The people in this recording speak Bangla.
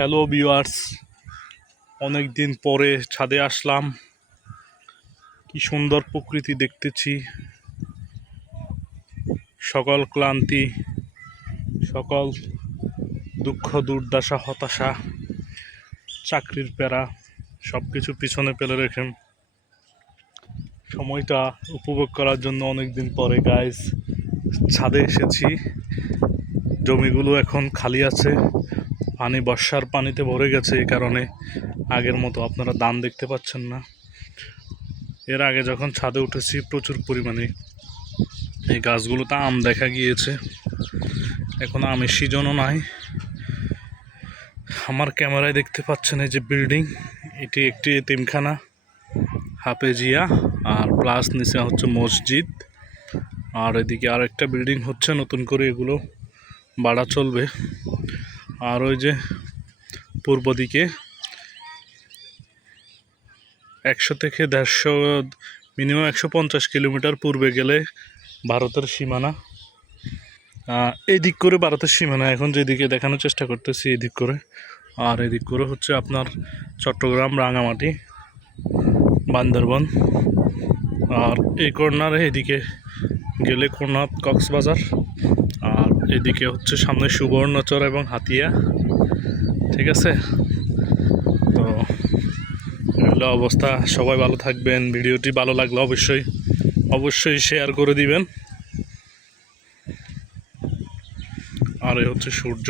হ্যালো ভিউয়ার্স, অনেক দিন পরে ছাদে আসলাম। কি সুন্দর প্রকৃতি দেখতেছি। সকল ক্লান্তি, সকল দুঃখ দুর্দশা, হতাশা, চাকরির প্যারা সব কিছু পিছনে ফেলে রেখে সময়টা উপভোগ করার জন্য অনেক দিন পরে গাইস ছাদে এসেছি। জমিগুলো এখন খালি আছে, পানি বর্ষার পানিতে ভরে গেছে। এই কারণে আগের মতো আপনারা ধান দেখতে পাচ্ছেন না। এর আগে যখন ছাদে উঠেছি প্রচুর পরিমাণে এই গাছগুলোতে আম দেখা গিয়েছে। এখন আমের সিজনও নাই। আমার ক্যামেরায় দেখতে পাচ্ছেন এই যে বিল্ডিং, এটি একটি এতিমখানা হাফেজিয়া, আর প্লাস নিচে হচ্ছে মসজিদ। আর এদিকে আরেকটা বিল্ডিং হচ্ছে নতুন করে, এগুলো বাড়া চলবে। আর ওই যে পূর্ব দিকে 100 থেকে 150, মিনিমাম 150 কিলোমিটার পূর্বে গেলে ভারতের সীমানা। এই দিক করে ভারতের সীমানা এখন যেদিকে দেখানোর চেষ্টা করতেছি, এই দিক করে। আর এদিক করে হচ্ছে আপনার চট্টগ্রাম, রাঙামাটি, বান্দরবন। আর এই কর্নারে এদিকে গেলে কোনাত, কক্সবাজার। আর এদিকে হচ্ছে সামনে সুবর্ণচর এবং হাতিয়া। ঠিক আছে, তো এগুলো অবস্থা। সবাই ভালো থাকবেন। ভিডিওটি ভালো লাগলে অবশ্যই শেয়ার করে দিবেন। আর এই হচ্ছে সূর্য।